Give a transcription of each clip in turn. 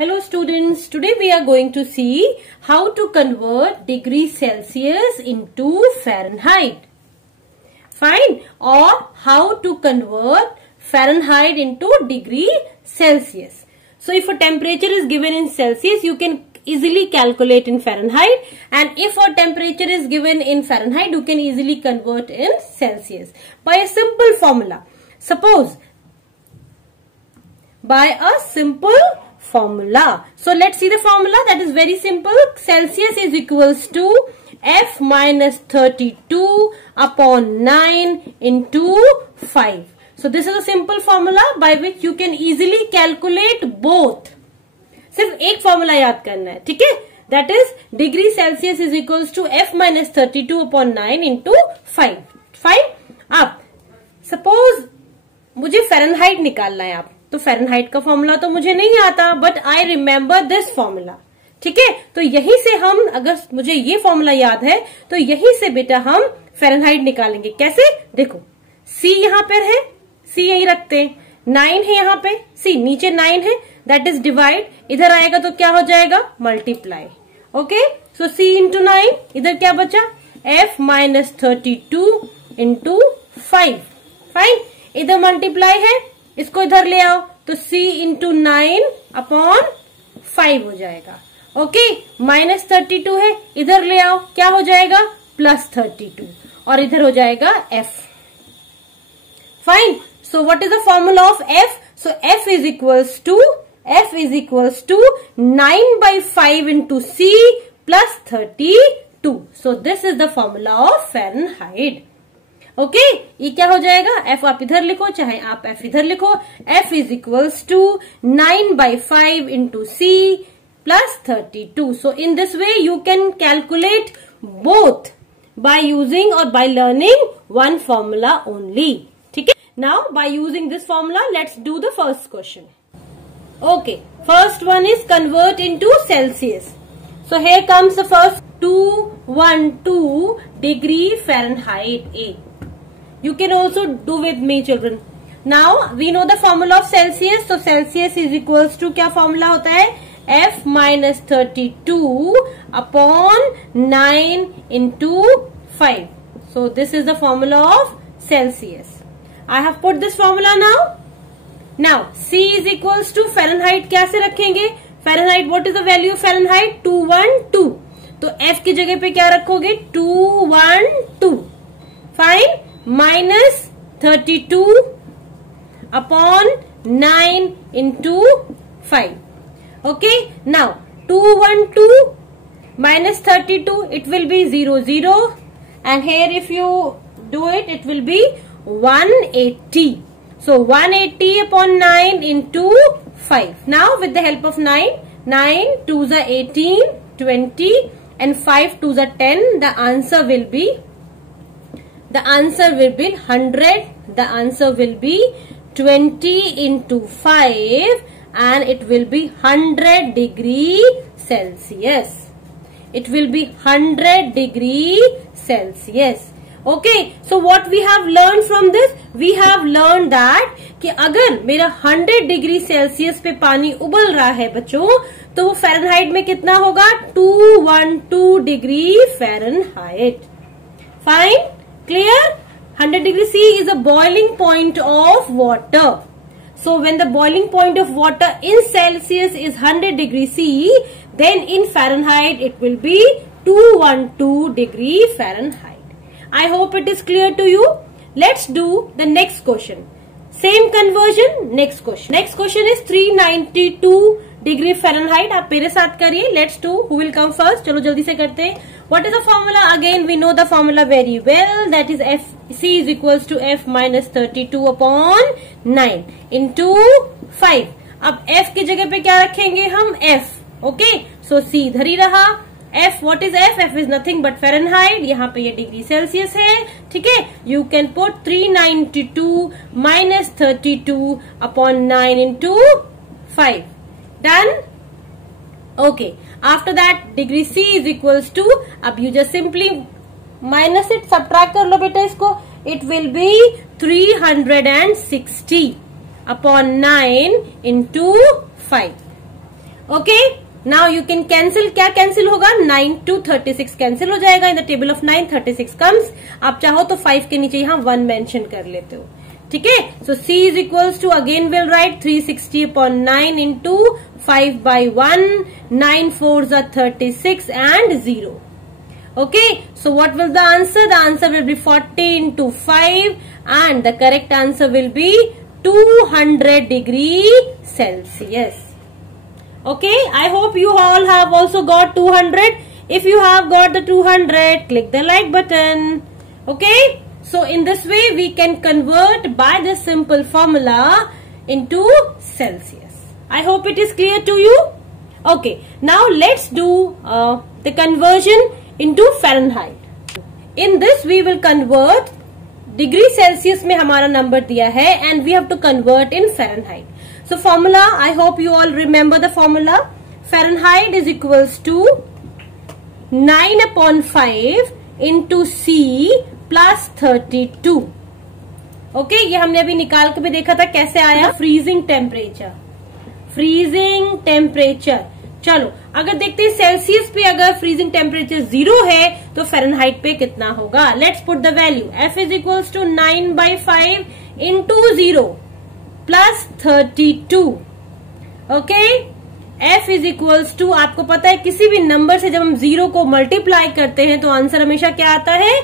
Hello students, today we are going to see how to convert degree Celsius into Fahrenheit. Fine. Or how to convert Fahrenheit into degree Celsius. So if a temperature is given in Celsius, you can easily calculate in Fahrenheit, and if a temperature is given in Fahrenheit, you can easily convert in Celsius by a simple formula. Suppose by a simple formula. So let's see the formula. That is very simple. Celsius is equals to F minus 32 upon 9 into 5. So this is a simple formula by which you can easily calculate both. सिर्फ एक formula याद करना है, ठीक है? That is degree Celsius is equals to F minus 32 upon 9 into 5. Fine. अब suppose मुझे Fahrenheit निकालना है, आप तो फ़ारेनहाइट का फॉर्मूला तो मुझे नहीं आता, but I remember this formula. ठीक है, तो यहीं से हम, अगर मुझे ये फॉर्मूला याद है तो यहीं से बेटा हम फ़ारेनहाइट निकालेंगे. कैसे? देखो, C यहाँ पर है, C यही रखते हैं, 9 है यहाँ पे, C नीचे 9 है, दैट इज डिवाइड, इधर आएगा तो क्या हो जाएगा? मल्टीप्लाई. ओके, सो C इंटू 9, इधर क्या बचा? F minus 32 into 5. फाइन, इधर मल्टीप्लाई है, इसको इधर ले आओ तो C इंटू 9 अपॉन 5 हो जाएगा. ओके, माइनस 32 है, इधर ले आओ, क्या हो जाएगा? प्लस 32, और इधर हो जाएगा F. Fine. So what is the formula of F? So F is equals to 9 by 5 into C plus 32. So this is the formula of Fahrenheit. Okay, ये क्या हो जाएगा? F आप इधर लिखो, चाहे आप F इधर लिखो. F is equals to 9 by 5 into C plus 32. So in this way you can calculate both by using or by learning one formula only. ठीक है? Now by using this formula, let's do the first question. Okay, first one is convert into Celsius. So here comes the first 212 degree Fahrenheit A. You can also do with me, children. Now we know the formula of Celsius. So Celsius is equals to, क्या formula होता है? F minus 32 upon 9 into 5. So this is the formula of Celsius. I have put this formula now. Now C is equals to Fahrenheit कैसे रखेंगे? Fahrenheit, what is the value of Fahrenheit? 212. तो F की जगह पे क्या रखोगे? 212. Fine. Minus 32 upon 9 into 5. Okay. Now 212 minus 32, it will be 00. And here if you do it, it will be 180. So 180 upon 9 into 5. Now with the help of 9, 9 2s are 18, 20 and 5 2s are 10. The answer will be 100. The answer will be 20 into 5 and it will be 100 degree Celsius. It will be 100 degree Celsius. Okay, so what we have learned from this? We have learned that कि अगर मेरा 100 degree Celsius पे पानी उबल रहा है बच्चों, तो वो फ़ारेनहाइट में कितना होगा? 212 degree Fahrenheit. Fine, clear? 100 degree C is a boiling point of water. So when the boiling point of water in Celsius is 100 degree C, then in Fahrenheit it will be 212 degree Fahrenheit. I hope it is clear to you. Let's do the next question. Same conversion. Next question. Next question is 392 degree Fahrenheit. आप मेरे साथ करिए. Let's do. Who will come first? चलो जल्दी से करते हैं. What is the formula? Again we know the formula very well. That is F. C is equals to F minus 32 upon 9 into 5. अब F की जगह पे क्या रखेंगे हम? F. Okay. So C इधर ही रहा. F, what is F? F is nothing but Fahrenheit. यहाँ पे ये डिग्री सेल्सियस है. ठीक है, you can put 392 minus 32 upon 9 into 5. Done? Okay. After that, degree C is equals to, अब you just simply minus it, subtract कर लो बेटा इसको. It will be 360 upon 9 into 5. Okay, now you can cancel, क्या cancel होगा, 9 to 36 cancel हो जाएगा। In the table of 9 36 comes. आप चाहो तो 5 के नीचे यहाँ 1 मेंशन कर लेते हो, ठीक है। So C is equals to, again will write 360 upon 9 into 5 by 1, 9 4s are 36 and 0. Okay, so what will the answer? The answer will be 40 into 5 and the correct answer will be 200 degree Celsius. Okay, I hope you all have also got 200. If you have got the 200, click the like button. Okay, so in this way we can convert by this simple formula into Celsius. I hope it is clear to you. Okay, now let's do the conversion into Fahrenheit. In this we will convert, degree Celsius में हमारा number दिया है and we have to convert in Fahrenheit. So formula, I hope you all remember the formula. Fahrenheit is equals to 9 upon 5 into C plus 32. Okay, ये हमने अभी निकाल के भी देखा था कैसे आया, फ्रीजिंग टेम्परेचर, फ्रीजिंग टेम्परेचर। चलो अगर देखते हैं सेल्सियस पे अगर फ्रीजिंग टेम्परेचर 0 है तो फ़ारेनहाइट पे कितना होगा। Let's put the value, F is equals to 9 by 5 into 0 plus 32. Okay, F is equals to, आपको पता है किसी भी नंबर से जब हम 0 को मल्टीप्लाई करते हैं तो आंसर हमेशा क्या आता है,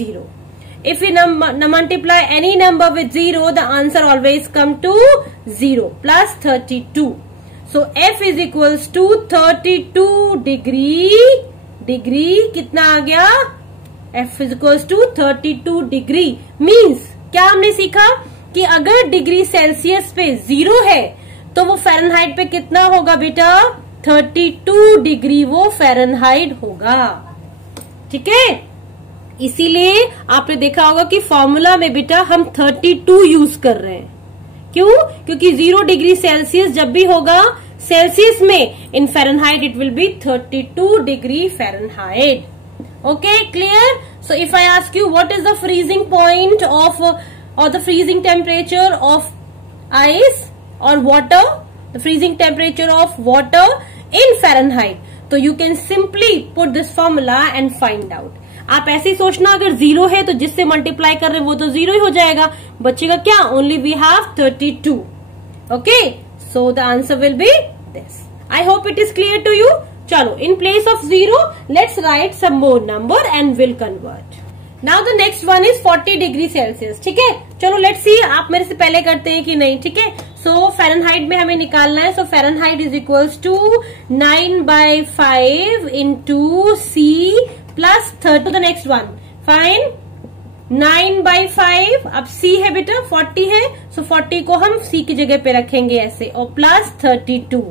0. If we multiply any number with 0, the answer always come to 0 plus 32. So F is equals to 32 degree, degree कितना आ गया, F is equals to 32 degree. Means क्या हमने सीखा कि अगर डिग्री सेल्सियस पे 0 है तो वो फ़ारेनहाइट पे कितना होगा बेटा, 32 डिग्री वो फ़ारेनहाइट होगा, ठीक है। इसीलिए आपने देखा होगा कि फॉर्मूला में बेटा हम 32 यूज कर रहे हैं। क्यों, क्योंकि 0 डिग्री सेल्सियस जब भी होगा सेल्सियस में, in Fahrenheit it will be 32 degree Fahrenheit. Okay, clear? So if I ask you what is the freezing point of or the freezing temperature of ice or water, the freezing temperature of water in Fahrenheit, तो you can simply put this formula and find out. आप ऐसे ही सोचना, अगर 0 है तो जिससे multiply कर रहे हैं वो तो 0 ही हो जाएगा, बचेगा क्या, only we have 32. Okay, so the answer will be this. I hope it is clear to you. चलो, in place of 0 let's write some more number and will convert. Now the next one is 40 degree Celsius. ठीक है, चलो let's see आप मेरे से पहले करते हैं कि नहीं. ठीक है, सो फ़ारेनहाइट में हमें निकालना है. So Fahrenheit is equals to 9/5 into C plus 30. The next one, fine, 9/5. अब C है बेटा, 40 है, सो 40 को हम C की जगह पे रखेंगे ऐसे, और प्लस 32.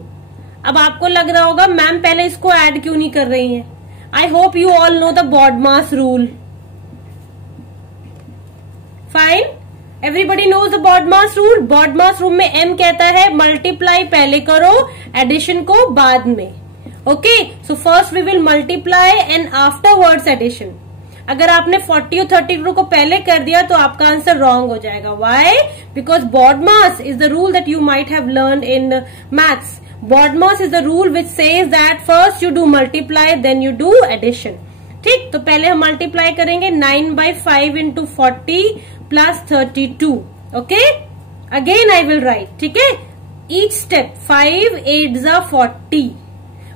अब आपको लग रहा होगा मैम पहले इसको ऐड क्यों नहीं कर रही हैं. I hope you all know the BODMAS rule. Fine, everybody knows the BODMAS rule. BODMAS rule में M कहता है मल्टीप्लाई पहले करो, एडिशन को बाद में. Okay, so first we will multiply and afterwards addition. अगर आपने 40 और 32 को पहले कर दिया तो आपका आंसर रॉन्ग हो जाएगा. Why? Because BODMAS is the rule that you might have learn in maths. BODMAS is the rule which says that first you do multiply then you do addition. ठीक, तो पहले हम मल्टीप्लाई करेंगे 9/5 into 40 plus 32. Okay, again I will write. ठीक है, each step 5 8 40.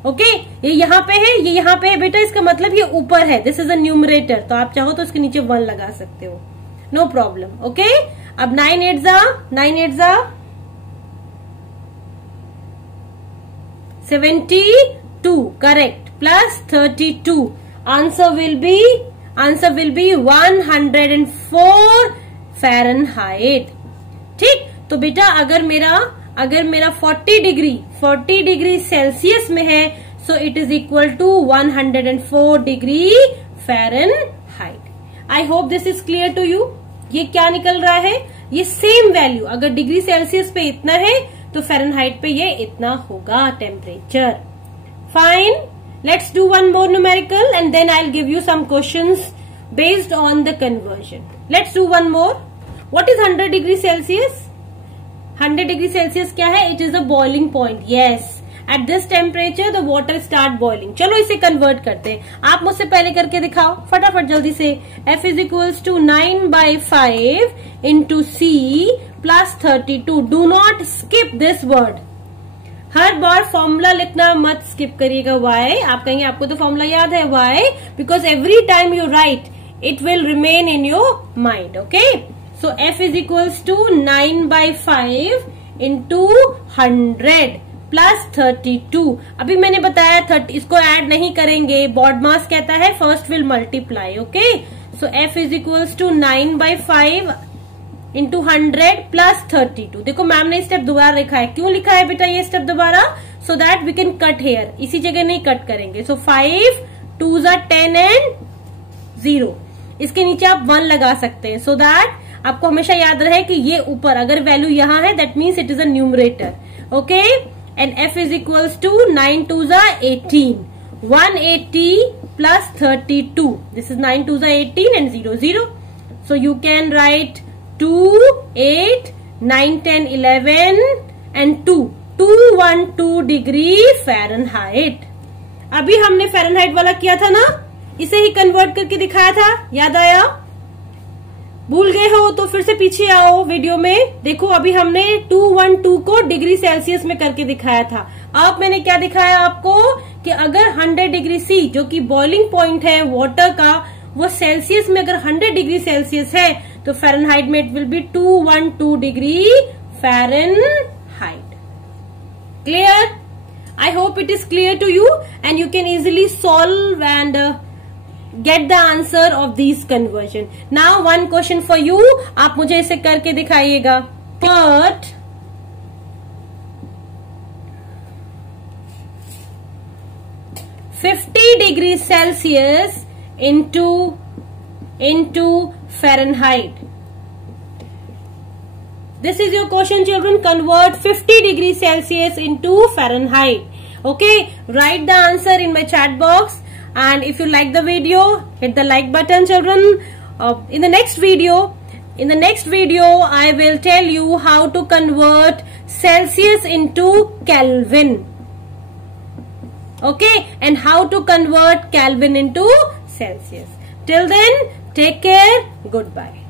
Okay, ये यहाँ पे है, ये यहाँ पे है बेटा, इसका मतलब ये ऊपर है. दिस इज अ न्यूमरेटर, तो आप चाहो तो इसके नीचे 1 लगा सकते हो, नो प्रॉब्लम. ओके, अब 9 8 72, correct, plus 32. Answer will B 104 Fahrenheit. ठीक, तो बेटा अगर मेरा 40 डिग्री सेल्सियस में है, so it is equal to 104 degree Fahrenheit. I hope this is clear to you. ये क्या निकल रहा है, ये सेम वैल्यू अगर डिग्री सेल्सियस पे इतना है तो फ़ारेनहाइट पे ये इतना होगा temperature. Fine, let's do one more numerical and then I will give you some questions based on the conversion. Let's do one more. What is 100 degree Celsius? 100 degree Celsius क्या है? It is the boiling point. Yes, At this temperature the water start boiling. चलो इसे convert करते हैं. आप मुझसे पहले करके दिखाओ फटाफट जल्दी से. F is equals to 9/5 into C plus 32. Do not skip this word. Her bar formula लिखना मत स्किप करिएगा. Why? आप कहेंगे आपको तो फॉर्मूला याद है. Why? Because every time you write, it will remain in your mind. Okay? So F is equals to 9/5 into 100 plus 32. अभी मैंने बताया 30 इसको ऐड नहीं करेंगे. बॉडमास कहता है first will multiply. Okay, so F is equals to 9/5 into 100 plus 32. देखो ma'am ने स्टेप दोबारा लिखा है. क्यों लिखा है बेटा ये स्टेप दोबारा? So that we can cut hair. इसी जगह नहीं कट करेंगे. सो 5 2s are 10 and 0. इसके नीचे आप 1 लगा सकते हैं. सो दैट आपको हमेशा याद रहे कि ये ऊपर अगर वैल्यू यहाँ है that means it is a numerator. Okay, and F is equals to 9 2s are 18. 180 plus 32. This is 9 2s are 18 and 0 0. So you can write 2, 8, 9, 10, 11 and 2. 212 degree Fahrenheit. अभी हमने फ़ारेनहाइट वाला किया था ना, इसे ही कन्वर्ट करके दिखाया था. याद आया? भूल गए हो तो फिर से पीछे आओ वीडियो में. देखो अभी हमने 212 को डिग्री सेल्सियस में करके दिखाया था. अब मैंने क्या दिखाया आपको कि अगर 100 डिग्री सी जो कि बॉइलिंग पॉइंट है वाटर का, वो सेल्सियस में अगर 100 डिग्री सेल्सियस है तो फ़ारेनहाइट में it will be 212 degree Fahrenheit. Clear? I hope it is clear to you and you can easily solve and get the answer of this conversion. Now one question for you. आप मुझे इसे करके दिखाइएगा. But 50 degree Celsius into Fahrenheit. This is your question, children. Convert 50 degrees Celsius into Fahrenheit. Okay, write the answer in my chat box. And if you like the video, hit the like button, children. In the next video, I will tell you how to convert Celsius into Kelvin. Okay, and how to convert Kelvin into Celsius. Till then, take care. Goodbye.